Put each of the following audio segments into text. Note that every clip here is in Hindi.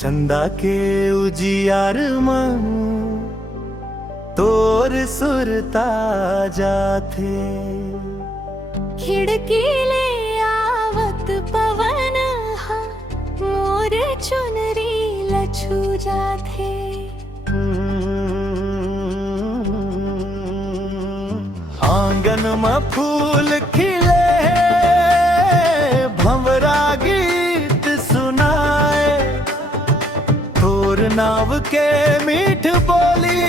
चंदा के उजियार मन तोर सुरता जाथे। खिड़की ले आवत पवन हा मोर चुनरी लछू जाथे। आंगन में फूल खिले भंवरा गीत सुनाए। तोर नाव के मीठ बोली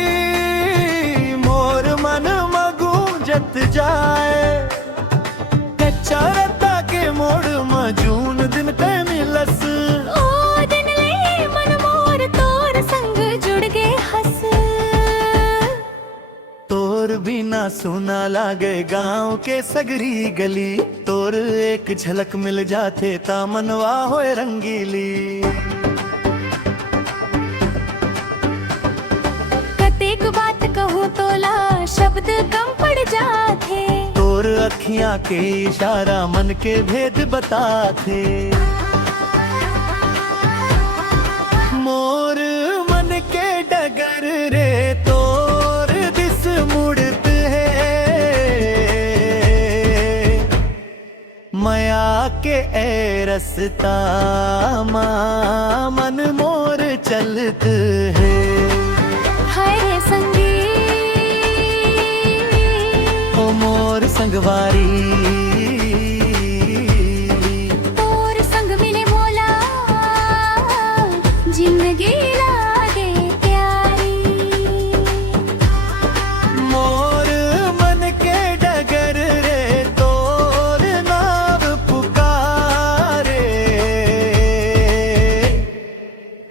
मोर मन में गूंजत जाए। कच्चा रत्ता के मोड़ में जून दिन पे मिलस। ओ दिन ले मन मोर तोर संग जुड़ गे हस। तोर बिना सुना लागे गांव के सगरी गली। तोर एक झलक मिल जाथे ता मनवा होए रंगीली। कतेक बात कहूँ तोला शब्द कम पड़ जाथे। तोर अखियां के इशारा मन के भेद बताथे। मोर मन के डगर रे तोर दिस मुड़त है। माया के ए रस्ता माँ मन मोर चलत है। हाय संगी ओ मोर संगवारी तोर संग मिले मोला जिंदगी लागे प्यारी। मोर मन के डगर रे तोर नाव पुकारे।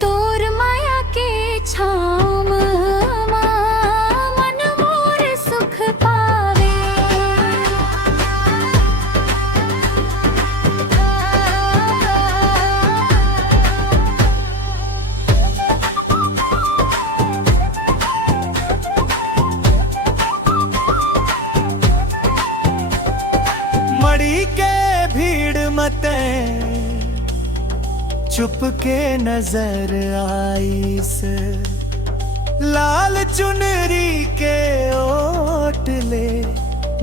तोर माया के छाम मन मोर सुख पावे। मड़ी के भीड़ मते चुप के नजर आई से। लाल चुनरी के ओट ले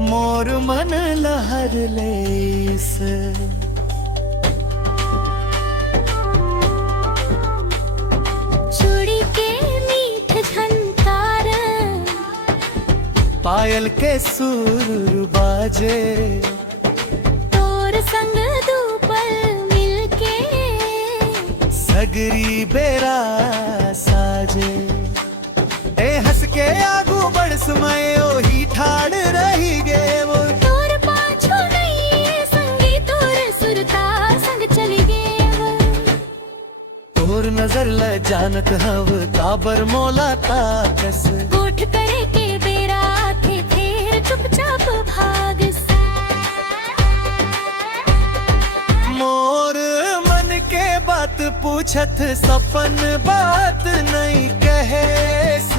मोर मन लहर ले से। चूड़ी के मीठ झनकार पायल के सुर बाजे। तोर संग दूपल मिलके सगरी बेरा साजे। ए हंस के आगू बढ़ समय ओही ठाड़ रही गे वो। तोर पाछो नहीं संगी तोर सुरता संग चली गे। तोर नजर ल जानत हव काबर मोला ताकस। गोठ करे के बेरा थे फिर चुपचाप भाग से। मोर मन के बात पूछत सपन बात नहीं कहेस।